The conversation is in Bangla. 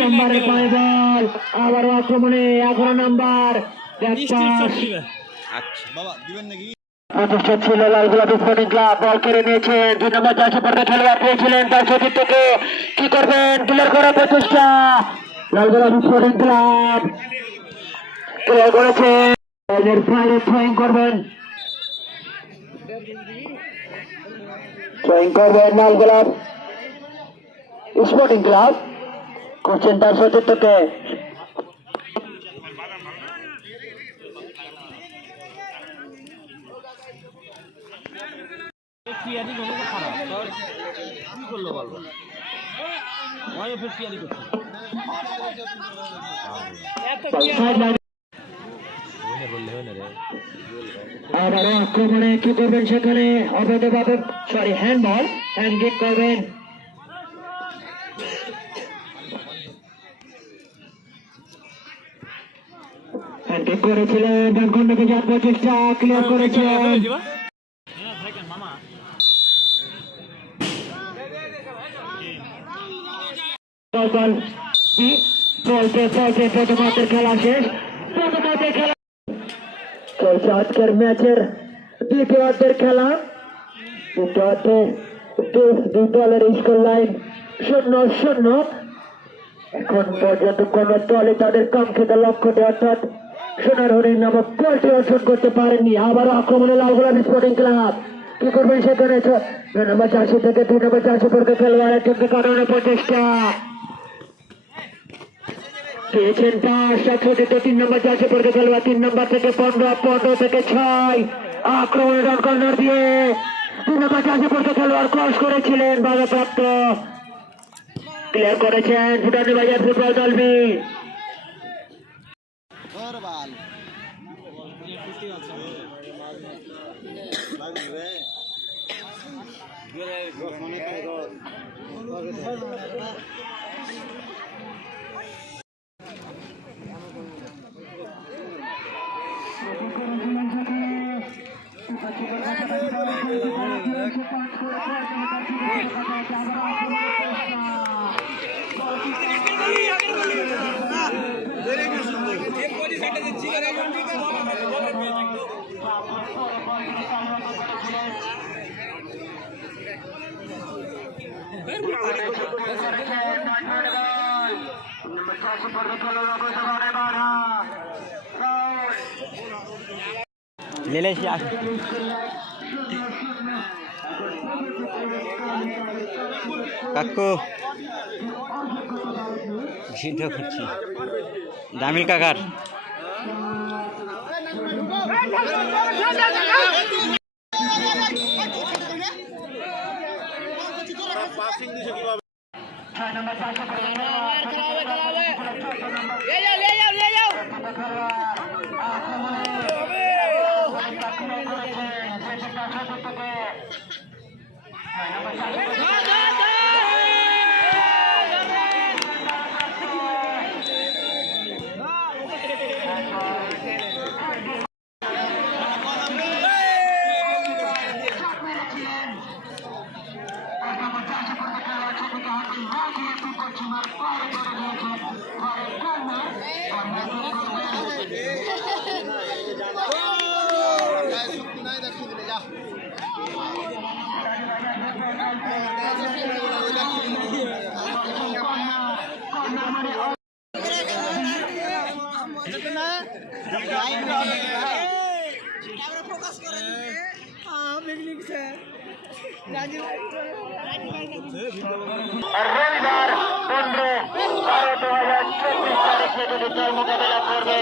নম্বরে পায় বল আবার আক্রমণে এগারো নাম্বার ছিল লাল গোলাপি স্পোর্টিং ক্লাব বল কেড়ে নিয়েছে দুই নম্বর চারশো পর্বে খেলোয়াড় পেয়েছিলেন তার সতীর কি করবেন? ক্লিয়ার করা প্রচেষ্টা। লাল গোলাপি স্পোর্টিং ক্লাব। ক্লিয়ার করেছে। ফাইনালে থ্রোয়িং করবেন। থ্রোয়িং করবেন লাল গোলাপ স্পোর্টিং ক্লাব করছেন তার সতীর্থকে পিয়ারি কোনো তো খারাপ তোর কি করল বলব ওই ফের পিয়ারি করছে সাইডলাইন আবার আক্রমণে কি করবেন সেখানে অবৈধভাবে সরি হ্যান্ডবল হ্যান্ড গিট করবেন যার প্রচেষ্টা ক্লিয়ার প্রথমার্ধের খেলা শেষ প্রথমার্ধের খেলা চলছে আজকের ম্যাচের দ্বিতীয় অর্ধের খেলা। দ্বিতীয় অর্ধে দুই দলের স্কোর লাইন শূন্য শূন্য। এখন পর্যন্ত কোন দলে তাদের কাঙ্ক্ষিত লক্ষ্যটি অর্থাৎ সোনার হরিণ নামক গোলটি অর্জন করতে পারেননি আবার আক্রমণে লাল গোলাপ স্পোর্টিং ক্লাব। কি করবেন সেখানে? দুই নম্বর চারশো থেকে দুই নম্বর চারশো পর্যন্ত খেলোয়াড় একজনকে কাটানোর প্রচেষ্টা। পেয়েছেন পাঁচ একশো তিন নম্বর চারশো পর্যন্ত খেলোয়াড় তিন নম্বর থেকে পনেরো পনেরো থেকে ছয়। আক্রমণে রান কর্নার দিয়ে তিন নম্বর চারশো পর্যন্ত খেলোয়াড় ক্রস করেছিলেন বাধাপ্রাপ্ত ক্লিয়ার করেছেন ভুটানি বাজার ফুটবল দলবি লেলে সে কাকু সিদ্ধ করছি জামিল কাকার চারশো রবিবার পনেরো বারো দু হাজার চব্বিশ তারিখে দল মোকাবেলা করবে